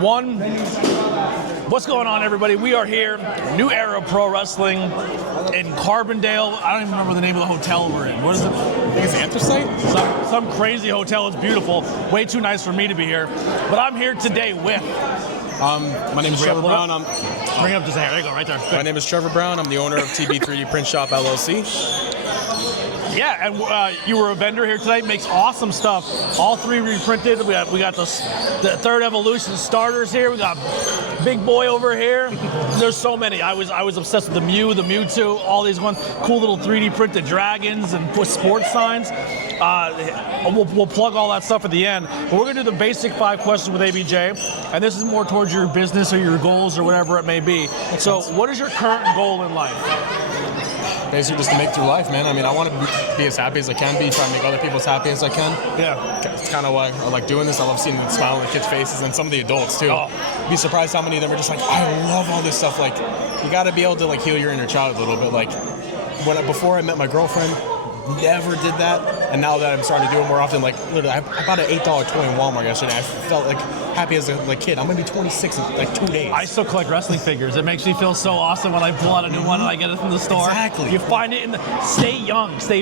One, what's going on, everybody? We are here, New Era Pro Wrestling in Carbondale. I don't even remember the name of the hotel we're in. What is it? I think it's Anthracite? Some crazy hotel. It's beautiful. Way too nice for me to be here. But I'm here today with... my name is Trevor Brown. Bring it up just a hair. There you go, right there. Good. My name is Trevor Brown. I'm the owner of TB3DPrintShop, LLC. Yeah, and you were a vendor here tonight. Makes awesome stuff. All three reprinted. We got the third evolution starters here. We got Big Boy over here. There's so many. I was obsessed with the Mew, the Mewtwo, all these ones. Cool little 3D printed dragons and sports signs. We'll plug all that stuff at the end. But we're gonna do the basic 5 questions with ABJ, and this is more towards your business or your goals or whatever it may be. So, what is your current goal in life? Basically just to make through life, man. I mean, I want to be as happy as I can be, try to make other people as happy as I can. Yeah. It's kind of why I like doing this. I love seeing the smile on the kids' faces and some of the adults, too. Oh. Be surprised how many of them are just like, I love all this stuff. Like, you got to be able to, like, heal your inner child a little bit. Like, before I met my girlfriend, never did that. And now that I'm starting to do it more often, like, literally, I bought an $8 toy in Walmart yesterday. I felt like happy as a kid. I'm going to be 26 in like 2 days. I still collect wrestling figures. It makes me feel so awesome when I pull out a new one and I get it from the store. Exactly. You find it stay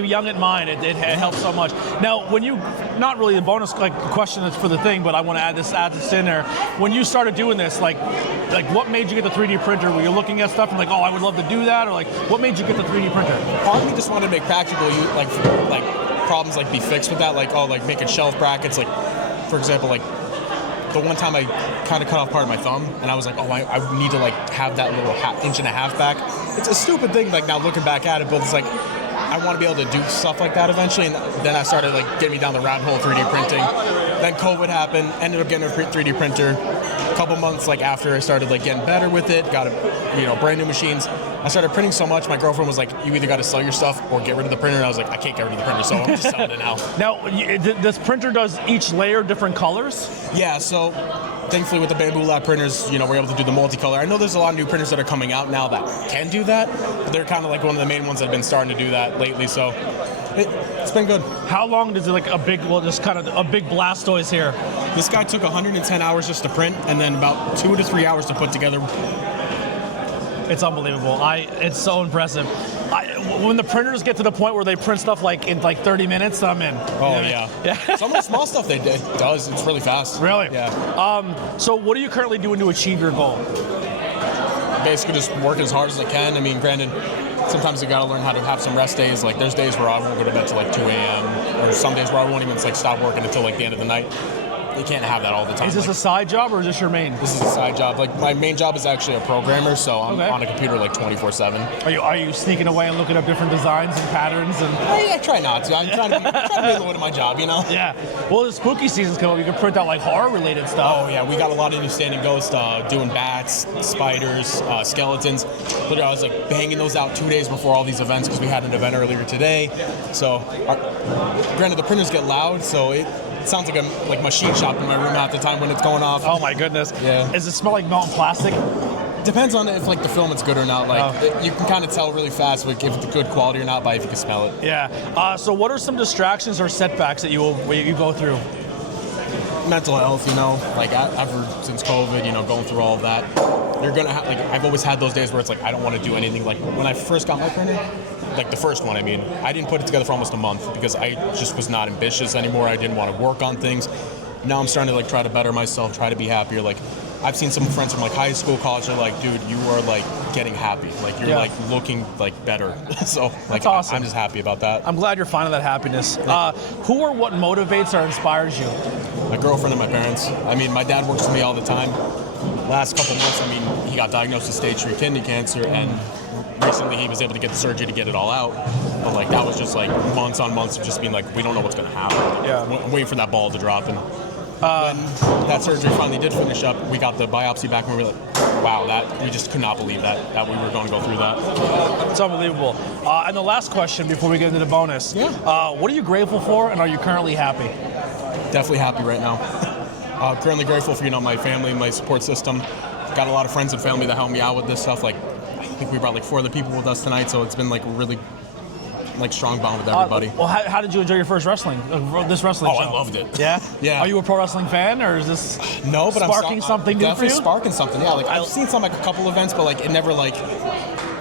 young at mine. It helps so much. Now, when you, not really a bonus question that's for the thing, but I want to add this in there. When you started doing this, like what made you get the 3D printer? Were you looking at stuff and like, oh, I would love to do that? Or like, what made you get the 3D printer? Part of me just wanted to make practical, like problems like be fixed with that, like making shelf brackets, like for example, like the one time I kind of cut off part of my thumb and I was like, oh, I need to like have that little inch and a half back. It's a stupid thing, like now looking back at it, but it's like I want to be able to do stuff like that eventually. And then I started like getting me down the rabbit hole of 3D printing. Then COVID happened, ended up getting a 3D printer. A couple months like after I started like getting better with it, got brand new machines. I started printing so much, my girlfriend was like, you either got to sell your stuff or get rid of the printer. And I was like, I can't get rid of the printer, so I'm just selling it now. Now, this printer does each layer different colors? Yeah, so thankfully with the Bamboo Lab printers, we're able to do the multicolor. I know there's a lot of new printers that are coming out now that can do that, but they're kind of like one of the main ones that have been starting to do that lately, so it's been good. How long does it like a big Blastoise here? This guy took 110 hours just to print and then about 2 to 3 hours to put together. It's unbelievable. It's so impressive. When the printers get to the point where they print stuff like in like 30 minutes, I'm in. Oh, yeah. Some of the small stuff it does, it's really fast. Really? Yeah. So what are you currently doing to achieve your goal? Basically just working as hard as I can. I mean, granted, sometimes you got to learn how to have some rest days. Like there's days where I won't go to bed till like 2 a.m. or some days where I won't even like stop working until like the end of the night. You can't have that all the time. Is this a side job or is this your main? This is a side job. Like my main job is actually a programmer, so I'm on a computer like 24/7. Are you sneaking away and looking up different designs and patterns? And I try not to. I'm trying to be loyal to my job, Yeah. Well, the spooky season's coming up. You can print out like horror-related stuff. Oh yeah, we got a lot of new standing ghosts, doing bats, spiders, skeletons. Literally, I was like banging those out 2 days before all these events because we had an event earlier today. So, granted, the printers get loud, so it sounds like a machine shop in my room half the time when it's going off. Oh my goodness. Yeah. Does it smell like melting plastic? Depends on if like the film is good or not. You can kind of tell really fast if it's good quality or not by if you can smell it. Yeah. So what are some distractions or setbacks that you go through? Mental health, like ever since COVID, going through all of that. You're gonna have I've always had those days where it's like I don't want to do anything. Like when I first got my printer, like the first one, I didn't put it together for almost a month because I just was not ambitious anymore. I didn't want to work on things. Now I'm starting to try to better myself, try to be happier. Like I've seen some friends from high school, college. They're like, dude, you are getting happy. Like you're looking better. So that's awesome. I'm just happy about that. I'm glad you're finding that happiness. Who or what motivates or inspires you? My girlfriend and my parents. My dad works with me all the time. Last couple months, he got diagnosed with stage 3 kidney cancer, and recently he was able to get the surgery to get it all out. But that was just months on months of just being we don't know what's going to happen. I'm waiting for that ball to drop. And when that surgery finally did finish up, we got the biopsy back and we were like, wow, we just could not believe that we were going to go through that. It's unbelievable. And the last question before we get into the bonus. What are you grateful for, and are you currently happy? Definitely happy right now. Currently grateful for my family, my support system. Got a lot of friends and family that help me out with this stuff. I think we brought 4 other people with us tonight, so it's been really like strong bond with everybody. Well, how did you enjoy your first wrestling? This wrestling show? I loved it. Yeah. Yeah. Are you a pro wrestling fan, or is this No, but sparking something new for definitely you? sparking something. Yeah, like I've seen some like a couple events, but like it never like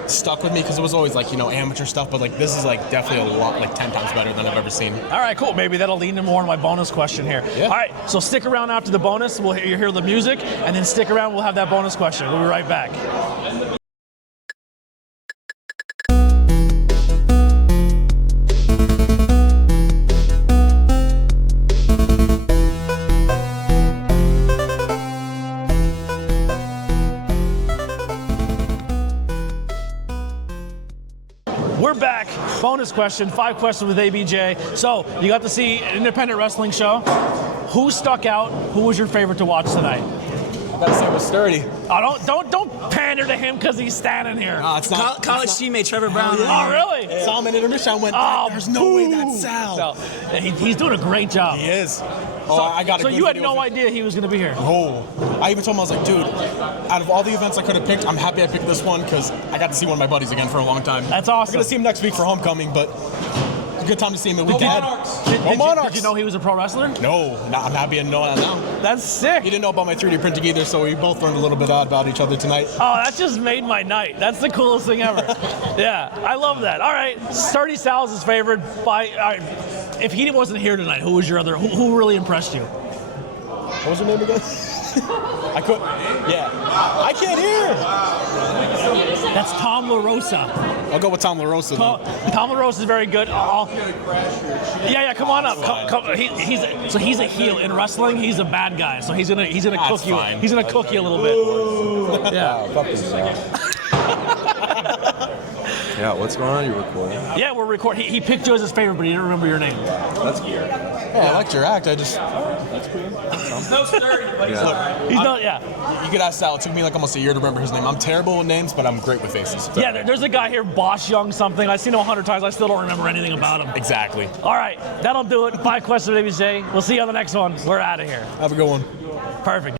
stuck with me because it was always like amateur stuff. But like this is like definitely a lot, like 10 times better than I've ever seen. All right, cool. Maybe that'll lead into more of my bonus question here. Yeah. All right, so stick around after the bonus. We'll hear the music, and then stick around. We'll have that bonus question. We'll be right back. We're back. Bonus question, 5 questions with ABJ. So, you got to see an independent wrestling show. Who stuck out? Who was your favorite to watch tonight? I gotta say it was sturdy. Oh, don't pander to him because he's standing here. It's not College teammate Trevor Brown. Oh, really? Yeah. Saw him in intermission. I went, there's no way that's Sal. So, he's doing a great job. He is. Oh, I got a So good you had video no of it. idea he was going to be here? Oh, I even told him, I was like, dude, out of all the events I could have picked, I'm happy I picked this one because I got to see one of my buddies again for a long time. That's I'm awesome. going to see him next week for homecoming, but it's a good time to see him. It'll be dead. Did you know he was a pro wrestler? No, I'm happy to know that now. That's sick. He didn't know about my 3D printing either, so we both learned a little bit about each other tonight. Oh, that just made my night. That's the coolest thing ever. Yeah, I love that. All right, Sturdy Sal's his favorite. If he wasn't here tonight, who was your other? Who really impressed you? What was your name again? I couldn't. Yeah. I can't hear. That's Tom LaRosa. I'll go with Tom LaRosa. Tom LaRosa is very good. Yeah, come on up. Come. He's a heel in wrestling. He's a bad guy, so he's gonna cook you. fine. He's gonna cook you a little bit. Yeah. Fuck yourself. Yeah, what's going on? You recording? Yeah, we're recording. He picked you as his favorite, but he didn't remember your name. That's weird. Yeah, I liked your act. I just. No sturdy, but he's Yeah. He's not. Yeah. You could ask Sal. It took me like almost a year to remember his name. I'm terrible with names, but I'm great with faces. Yeah, there's a guy here, Boss Young something. I've seen him 100 times. I still don't remember anything about him. Exactly. All right, that'll do it. 5 questions with ABJ. We'll see you on the next one. We're out of here. Have a good one. Perfect.